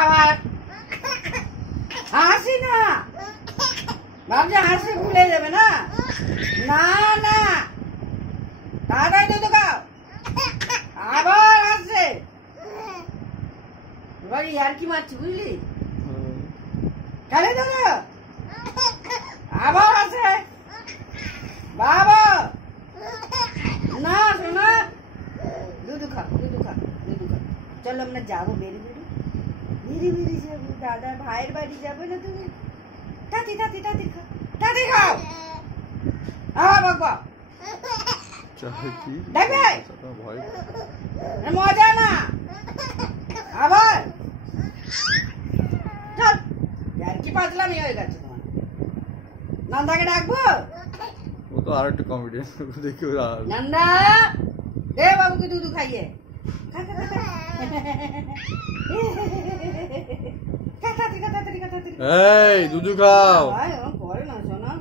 আবার হাসি না, ভাবছি হাসি ভুলে যাবে না। না না, তাড়াতাড়ি দুধ খাও। আবার হাসছে, এবার ইয়ার কি মারছি বুঝলি? খেলে দেবো। আবার হাসে বাবা। না শোনা, দুধ খা, দুধ খা, দুধ খা। চলো আমরা যাবো, বেরি বেরি বেরি বেরি যাবো, দাদা ভাইয়ের বাড়ি যাবো না তুমি? তাতি তাতি তাতি খা, তাতি খাও। বাবা দেখবে মজা না। আবার চল, আর কি পাতলামি হয়ে গেছে তোমার। নন্দাকে ডাকবো? ও তো আর একটা কমেডি দেখি। নন্দা দে বাবুকে দুধ খাইয়ে। এই দুধু খাও। করে না শোনা,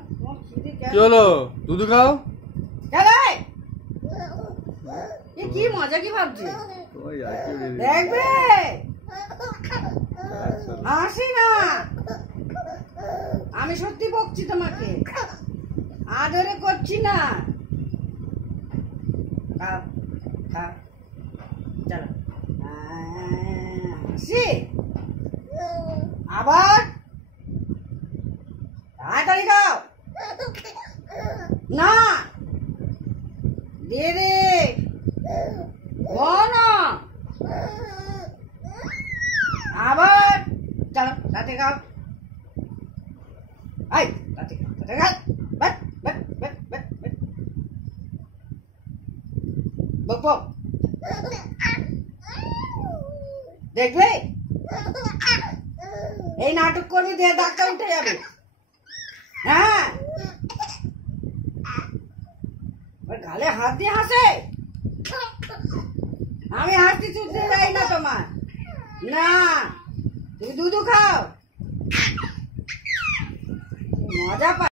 কি হলো? দুধু খাও। কি মজা, কি ভাবছি দেখবে দেখবে। হাসি না, আমি সত্যি বকছি তোমাকে, আদরে করছি না। খাও খাও, চলো। হাসি আবার, তাড়াতাড়ি খাও। না দে দে না, আবার চলো তাতে খাও। আই তাতে খাও, তাতে খাও। But but but but but বক বক দেখবে। এই নাটক করবি, দিয়ে ডাক্তার উঠে যাবে। হ্যাঁ, গালে হাত দিয়ে হাসে। আমি হাসতে চুটতে যাই না তোমার। না, তুমি দুধ খাও, মজা পা।